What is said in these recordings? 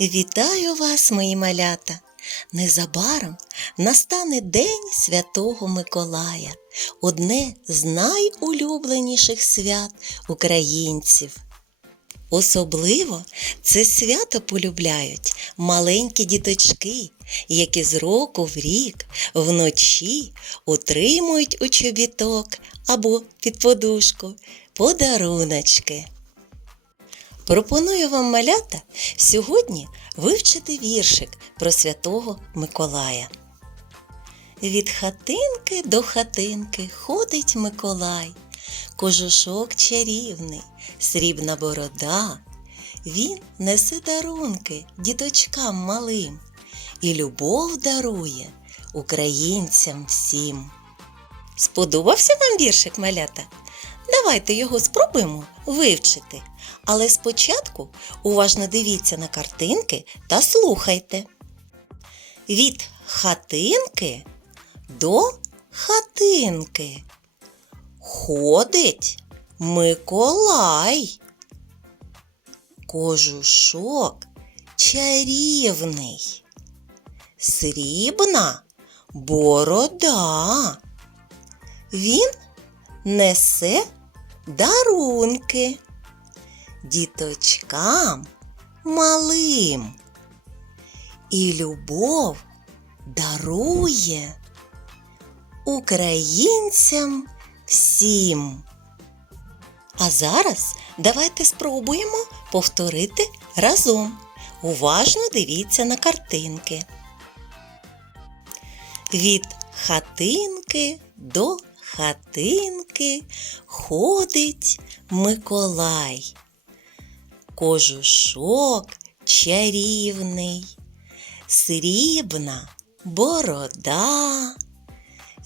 Вітаю вас, мої малята! Незабаром настане День Святого Миколая, одне з найулюбленіших свят українців. Особливо це свято полюбляють маленькі діточки, які з року в рік вночі отримують у чобіток або під подушку подаруночки. Пропоную вам малята сьогодні вивчити віршик про святого Миколая. Від хатинки до хатинки ходить Миколай, кожушок чарівний, срібна борода. Він несе дарунки діточкам малим і любов дарує українцям всім. Сподобався вам віршик малята? Давайте його спробуємо вивчити. Але спочатку уважно дивіться на картинки та слухайте. Від хатинки до хатинки ходить Миколай. Кожушок чарівний, срібна борода. Він несе дарунки діточкам малим. І любов дарує українцям всім. А зараз давайте спробуємо повторити разом. Уважно дивіться на картинки. Від хатинки до хатинки ходить Миколай. Кожушок чарівний, срібна борода.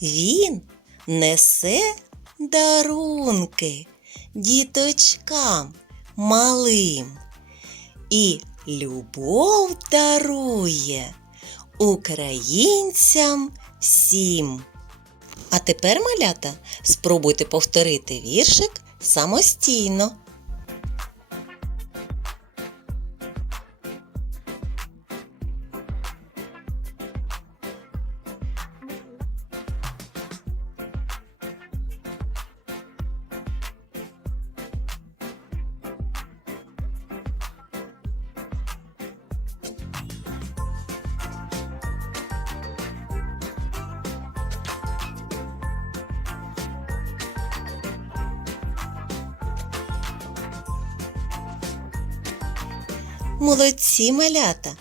Він несе дарунки діточкам малим і любов дарує українцям всім. А тепер, малята, спробуйте повторити віршик самостійно. Молодці малята!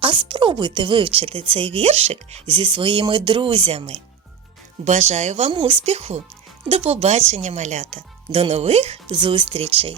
А спробуйте вивчити цей віршик зі своїми друзями. Бажаю вам успіху! До побачення, малята! До нових зустрічей!